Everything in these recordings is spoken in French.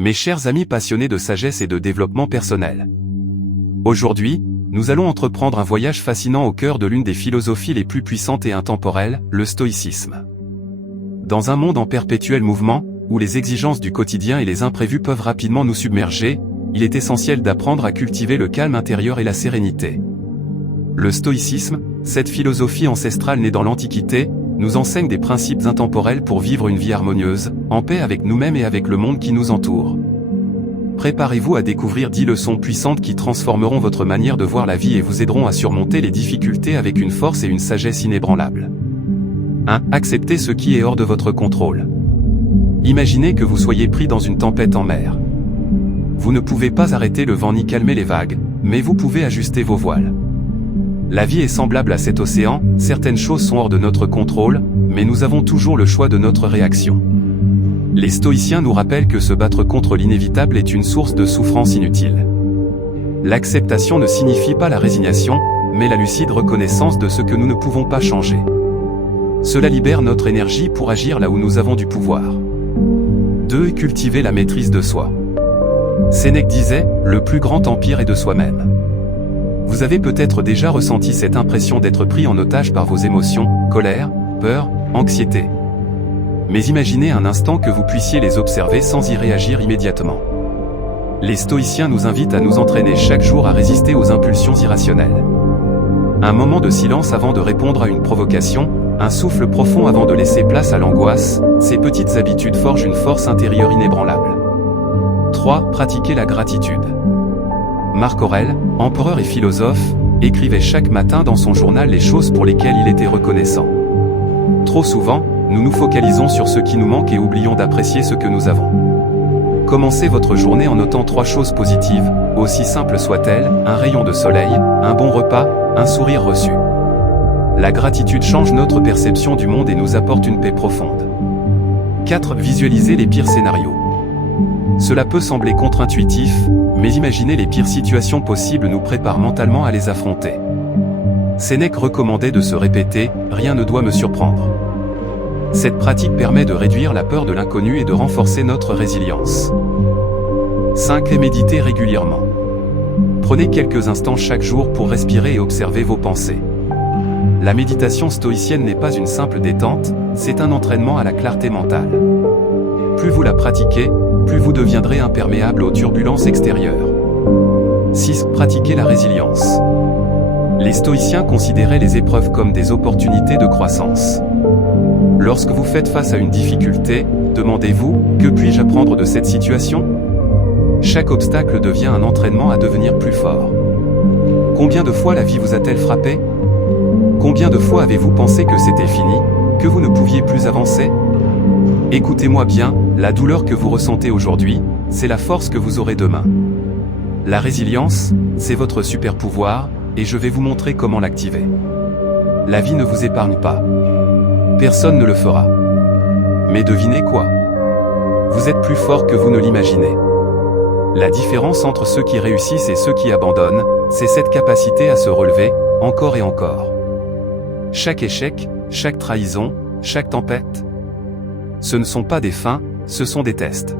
Mes chers amis passionnés de sagesse et de développement personnel. Aujourd'hui, nous allons entreprendre un voyage fascinant au cœur de l'une des philosophies les plus puissantes et intemporelles, le stoïcisme. Dans un monde en perpétuel mouvement, où les exigences du quotidien et les imprévus peuvent rapidement nous submerger, il est essentiel d'apprendre à cultiver le calme intérieur et la sérénité. Le stoïcisme, cette philosophie ancestrale née dans l'Antiquité, nous enseigne des principes intemporels pour vivre une vie harmonieuse, en paix avec nous-mêmes et avec le monde qui nous entoure. Préparez-vous à découvrir 10 leçons puissantes qui transformeront votre manière de voir la vie et vous aideront à surmonter les difficultés avec une force et une sagesse inébranlables. 1. Acceptez ce qui est hors de votre contrôle. Imaginez que vous soyez pris dans une tempête en mer. Vous ne pouvez pas arrêter le vent ni calmer les vagues, mais vous pouvez ajuster vos voiles. La vie est semblable à cet océan, certaines choses sont hors de notre contrôle, mais nous avons toujours le choix de notre réaction. Les stoïciens nous rappellent que se battre contre l'inévitable est une source de souffrance inutile. L'acceptation ne signifie pas la résignation, mais la lucide reconnaissance de ce que nous ne pouvons pas changer. Cela libère notre énergie pour agir là où nous avons du pouvoir. 2. Cultiver la maîtrise de soi. Sénèque disait, le plus grand empire est de soi-même. Vous avez peut-être déjà ressenti cette impression d'être pris en otage par vos émotions, colère, peur, anxiété. Mais imaginez un instant que vous puissiez les observer sans y réagir immédiatement. Les stoïciens nous invitent à nous entraîner chaque jour à résister aux impulsions irrationnelles. Un moment de silence avant de répondre à une provocation, un souffle profond avant de laisser place à l'angoisse, ces petites habitudes forgent une force intérieure inébranlable. 3. Pratiquer la gratitude. Marc Aurèle, empereur et philosophe, écrivait chaque matin dans son journal les choses pour lesquelles il était reconnaissant. Trop souvent, nous nous focalisons sur ce qui nous manque et oublions d'apprécier ce que nous avons. Commencez votre journée en notant 3 choses positives, aussi simples soient-elles, un rayon de soleil, un bon repas, un sourire reçu. La gratitude change notre perception du monde et nous apporte une paix profonde. 4. Visualiser les pires scénarios. Cela peut sembler contre-intuitif, mais imaginer les pires situations possibles nous prépare mentalement à les affronter. Sénèque recommandait de se répéter « Rien ne doit me surprendre ». Cette pratique permet de réduire la peur de l'inconnu et de renforcer notre résilience. 5. Méditer régulièrement. Prenez quelques instants chaque jour pour respirer et observer vos pensées. La méditation stoïcienne n'est pas une simple détente, c'est un entraînement à la clarté mentale. Plus vous la pratiquez, plus vous deviendrez imperméable aux turbulences extérieures. 6. Pratiquer la résilience. Les stoïciens considéraient les épreuves comme des opportunités de croissance. Lorsque vous faites face à une difficulté, demandez-vous, que puis-je apprendre de cette situation ? Chaque obstacle devient un entraînement à devenir plus fort. Combien de fois la vie vous a-t-elle frappé ? Combien de fois avez-vous pensé que c'était fini, que vous ne pouviez plus avancer ? Écoutez-moi bien, la douleur que vous ressentez aujourd'hui, c'est la force que vous aurez demain. La résilience, c'est votre super pouvoir, et je vais vous montrer comment l'activer. La vie ne vous épargne pas. Personne ne le fera. Mais devinez quoi ? Vous êtes plus fort que vous ne l'imaginez. La différence entre ceux qui réussissent et ceux qui abandonnent, c'est cette capacité à se relever, encore et encore. Chaque échec, chaque trahison, chaque tempête, ce ne sont pas des fins, ce sont des tests.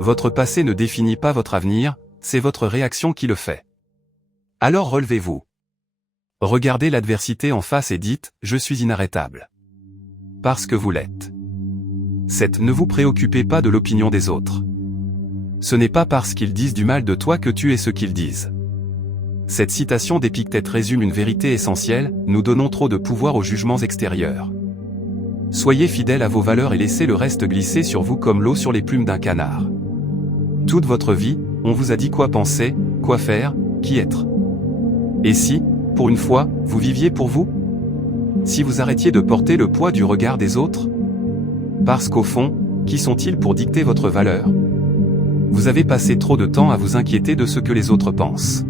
Votre passé ne définit pas votre avenir, c'est votre réaction qui le fait. Alors relevez-vous. Regardez l'adversité en face et dites « Je suis inarrêtable ». Parce que vous l'êtes. 7. Ne vous préoccupez pas de l'opinion des autres. Ce n'est pas parce qu'ils disent du mal de toi que tu es ce qu'ils disent. Cette citation d'Épictète résume une vérité essentielle, nous donnons trop de pouvoir aux jugements extérieurs. Soyez fidèles à vos valeurs et laissez le reste glisser sur vous comme l'eau sur les plumes d'un canard. Toute votre vie, on vous a dit quoi penser, quoi faire, qui être. Et si, pour une fois, vous viviez pour vous ? Si vous arrêtiez de porter le poids du regard des autres ? Parce qu'au fond, qui sont-ils pour dicter votre valeur ? Vous avez passé trop de temps à vous inquiéter de ce que les autres pensent.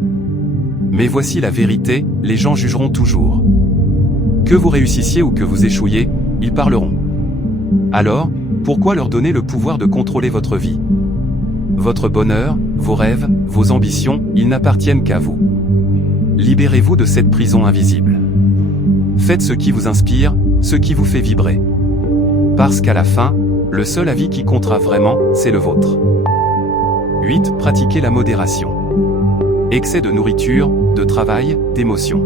Mais voici la vérité, les gens jugeront toujours. Que vous réussissiez ou que vous échouiez, ils parleront. Alors, pourquoi leur donner le pouvoir de contrôler votre vie ? Votre bonheur, vos rêves, vos ambitions, ils n'appartiennent qu'à vous. Libérez-vous de cette prison invisible. Faites ce qui vous inspire, ce qui vous fait vibrer. Parce qu'à la fin, le seul avis qui comptera vraiment, c'est le vôtre. 8. Pratiquez la modération. Excès de nourriture, de travail, d'émotions.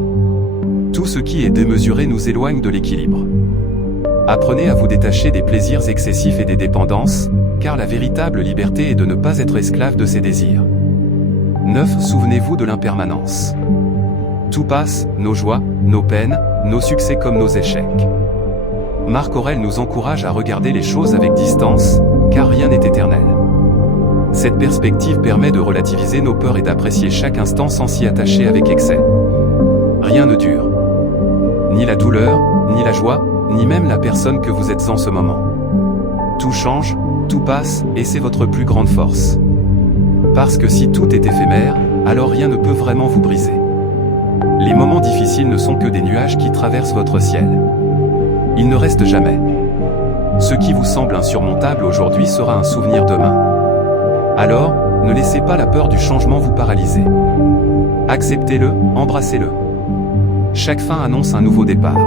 Tout ce qui est démesuré nous éloigne de l'équilibre. Apprenez à vous détacher des plaisirs excessifs et des dépendances, car la véritable liberté est de ne pas être esclave de ses désirs. 9. Souvenez-vous de l'impermanence. Tout passe, nos joies, nos peines, nos succès comme nos échecs. Marc Aurèle nous encourage à regarder les choses avec distance, car rien n'est éternel. Cette perspective permet de relativiser nos peurs et d'apprécier chaque instant sans s'y attacher avec excès. Rien ne dure. Ni la douleur, ni la joie, ni même la personne que vous êtes en ce moment. Tout change, tout passe, et c'est votre plus grande force. Parce que si tout est éphémère, alors rien ne peut vraiment vous briser. Les moments difficiles ne sont que des nuages qui traversent votre ciel. Ils ne restent jamais. Ce qui vous semble insurmontable aujourd'hui sera un souvenir demain. Alors, ne laissez pas la peur du changement vous paralyser. Acceptez-le, embrassez-le. Chaque fin annonce un nouveau départ.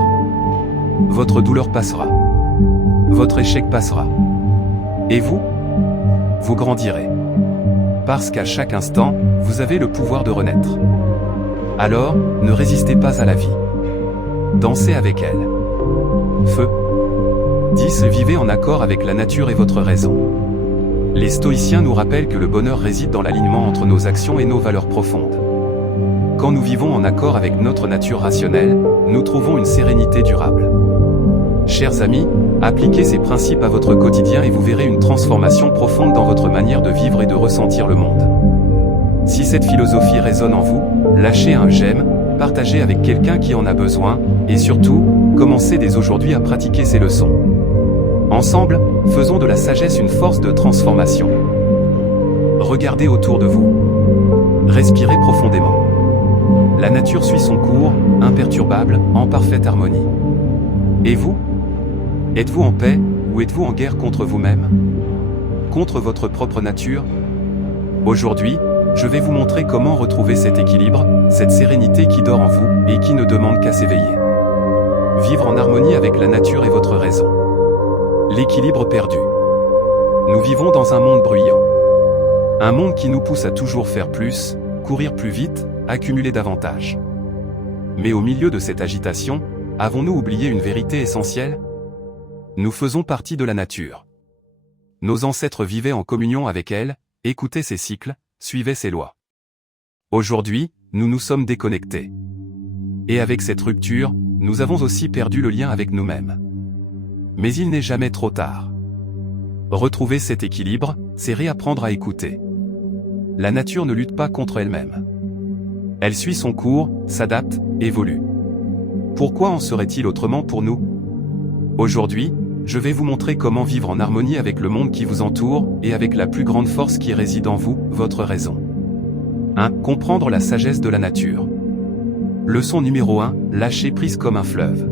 Votre douleur passera. Votre échec passera. Et vous? Vous grandirez. Parce qu'à chaque instant, vous avez le pouvoir de renaître. Alors, ne résistez pas à la vie. Dansez avec elle. Feu. 10. Vivez en accord avec la nature et votre raison. Les stoïciens nous rappellent que le bonheur réside dans l'alignement entre nos actions et nos valeurs profondes. Quand nous vivons en accord avec notre nature rationnelle, nous trouvons une sérénité durable. Chers amis, appliquez ces principes à votre quotidien et vous verrez une transformation profonde dans votre manière de vivre et de ressentir le monde. Si cette philosophie résonne en vous, lâchez un j'aime, partagez avec quelqu'un qui en a besoin, et surtout, commencez dès aujourd'hui à pratiquer ces leçons. Ensemble, faisons de la sagesse une force de transformation. Regardez autour de vous. Respirez profondément. La nature suit son cours, imperturbable, en parfaite harmonie. Et vous? Êtes-vous en paix, ou êtes-vous en guerre contre vous-même? Contre votre propre nature? Aujourd'hui, je vais vous montrer comment retrouver cet équilibre, cette sérénité qui dort en vous, et qui ne demande qu'à s'éveiller. Vivre en harmonie avec la nature et votre raison. L'équilibre perdu. Nous vivons dans un monde bruyant. Un monde qui nous pousse à toujours faire plus, courir plus vite, accumuler davantage. Mais au milieu de cette agitation, avons-nous oublié une vérité essentielle? Nous faisons partie de la nature. Nos ancêtres vivaient en communion avec elle, écoutaient ses cycles, suivaient ses lois. Aujourd'hui, nous nous sommes déconnectés. Et avec cette rupture, nous avons aussi perdu le lien avec nous-mêmes. Mais il n'est jamais trop tard. Retrouver cet équilibre, c'est réapprendre à écouter. La nature ne lutte pas contre elle-même. Elle suit son cours, s'adapte, évolue. Pourquoi en serait-il autrement pour nous? Aujourd'hui, je vais vous montrer comment vivre en harmonie avec le monde qui vous entoure, et avec la plus grande force qui réside en vous, votre raison. 1. Comprendre la sagesse de la nature. Leçon numéro 1, lâcher prise comme un fleuve.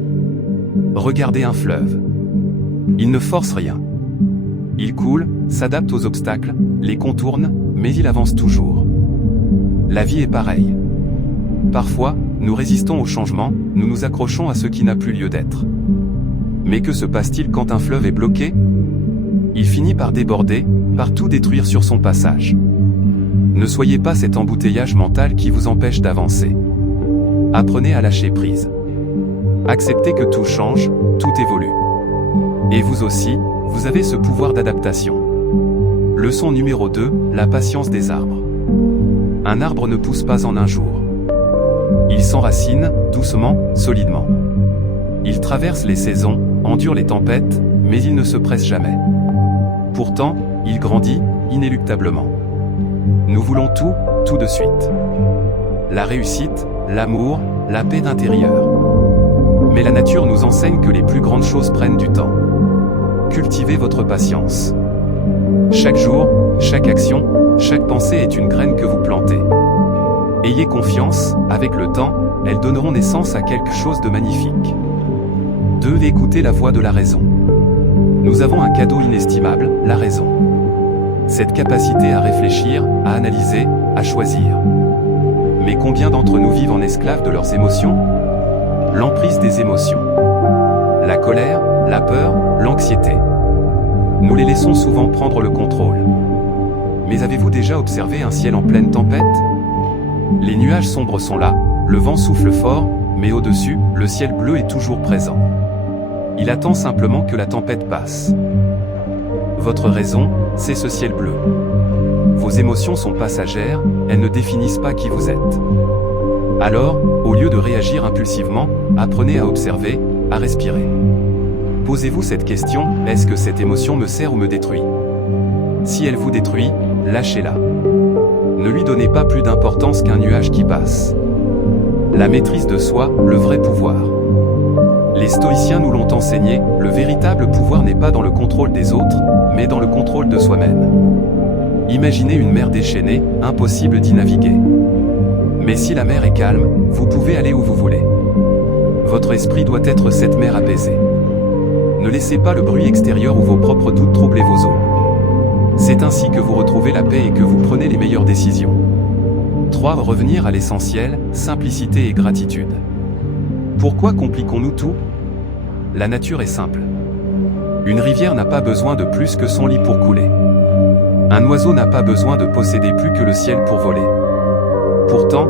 Regardez un fleuve. Il ne force rien. Il coule, s'adapte aux obstacles, les contourne, mais il avance toujours. La vie est pareille. Parfois, nous résistons au changement, nous nous accrochons à ce qui n'a plus lieu d'être. Mais que se passe-t-il quand un fleuve est bloqué? Il finit par déborder, par tout détruire sur son passage. Ne soyez pas cet embouteillage mental qui vous empêche d'avancer. Apprenez à lâcher prise. Acceptez que tout change, tout évolue. Et vous aussi, vous avez ce pouvoir d'adaptation. Leçon numéro 2, la patience des arbres. Un arbre ne pousse pas en un jour. Il s'enracine, doucement, solidement. Il traverse les saisons, endure les tempêtes, mais il ne se presse jamais. Pourtant, il grandit, inéluctablement. Nous voulons tout, tout de suite. La réussite, l'amour, la paix intérieure. Mais la nature nous enseigne que les plus grandes choses prennent du temps. Cultivez votre patience. Chaque jour, chaque action, chaque pensée est une graine que vous plantez. Ayez confiance, avec le temps, elles donneront naissance à quelque chose de magnifique. 2. Écoutez la voix de la raison. Nous avons un cadeau inestimable, la raison. Cette capacité à réfléchir, à analyser, à choisir. Mais combien d'entre nous vivent en esclaves de leurs émotions? L'emprise des émotions. La colère, la peur, l'anxiété. Nous les laissons souvent prendre le contrôle. Mais avez-vous déjà observé un ciel en pleine tempête? Les nuages sombres sont là, le vent souffle fort, mais au-dessus, le ciel bleu est toujours présent. Il attend simplement que la tempête passe. Votre raison, c'est ce ciel bleu. Vos émotions sont passagères, elles ne définissent pas qui vous êtes. Alors, au lieu de réagir impulsivement, apprenez à observer, à respirer. Posez-vous cette question, est-ce que cette émotion me sert ou me détruit? Si elle vous détruit, lâchez-la. Ne lui donnez pas plus d'importance qu'un nuage qui passe. La maîtrise de soi, le vrai pouvoir. Les stoïciens nous l'ont enseigné, le véritable pouvoir n'est pas dans le contrôle des autres, mais dans le contrôle de soi-même. Imaginez une mer déchaînée, impossible d'y naviguer. Mais si la mer est calme, vous pouvez aller où vous voulez. Votre esprit doit être cette mer apaisée. Ne laissez pas le bruit extérieur ou vos propres doutes troubler vos eaux. C'est ainsi que vous retrouvez la paix et que vous prenez les meilleures décisions. 3. Revenir à l'essentiel, simplicité et gratitude. Pourquoi compliquons-nous tout? La nature est simple. Une rivière n'a pas besoin de plus que son lit pour couler. Un oiseau n'a pas besoin de posséder plus que le ciel pour voler. Pourtant,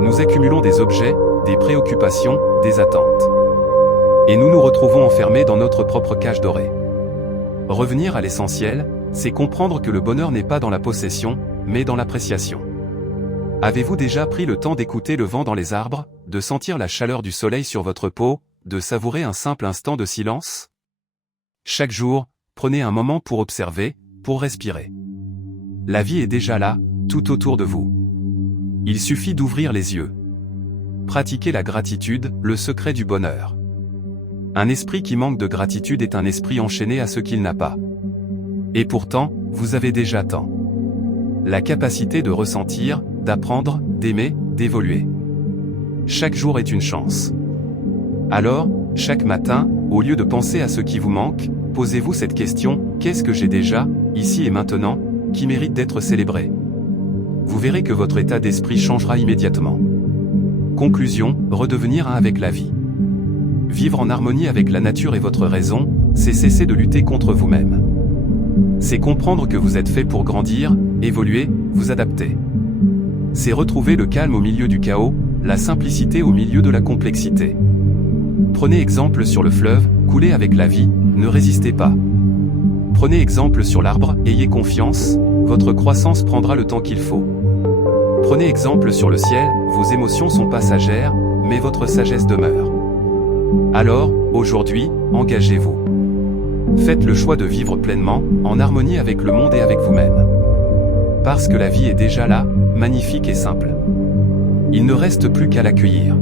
nous accumulons des objets, des préoccupations, des attentes. Et nous nous retrouvons enfermés dans notre propre cage dorée. Revenir à l'essentiel, c'est comprendre que le bonheur n'est pas dans la possession, mais dans l'appréciation. Avez-vous déjà pris le temps d'écouter le vent dans les arbres, de sentir la chaleur du soleil sur votre peau, de savourer un simple instant de silence? Chaque jour, prenez un moment pour observer, pour respirer. La vie est déjà là, tout autour de vous. Il suffit d'ouvrir les yeux. Pratiquez la gratitude, le secret du bonheur. Un esprit qui manque de gratitude est un esprit enchaîné à ce qu'il n'a pas. Et pourtant, vous avez déjà tant. La capacité de ressentir, d'apprendre, d'aimer, d'évoluer. Chaque jour est une chance. Alors, chaque matin, au lieu de penser à ce qui vous manque, posez-vous cette question, qu'est-ce que j'ai déjà, ici et maintenant, qui mérite d'être célébré? Vous verrez que votre état d'esprit changera immédiatement. Conclusion, redevenir un avec la vie. Vivre en harmonie avec la nature et votre raison, c'est cesser de lutter contre vous-même. C'est comprendre que vous êtes fait pour grandir, évoluer, vous adapter. C'est retrouver le calme au milieu du chaos, la simplicité au milieu de la complexité. Prenez exemple sur le fleuve, coulez avec la vie, ne résistez pas. Prenez exemple sur l'arbre, ayez confiance, votre croissance prendra le temps qu'il faut. Prenez exemple sur le ciel, vos émotions sont passagères, mais votre sagesse demeure. Alors, aujourd'hui, engagez-vous. Faites le choix de vivre pleinement, en harmonie avec le monde et avec vous-même. Parce que la vie est déjà là, magnifique et simple. Il ne reste plus qu'à l'accueillir.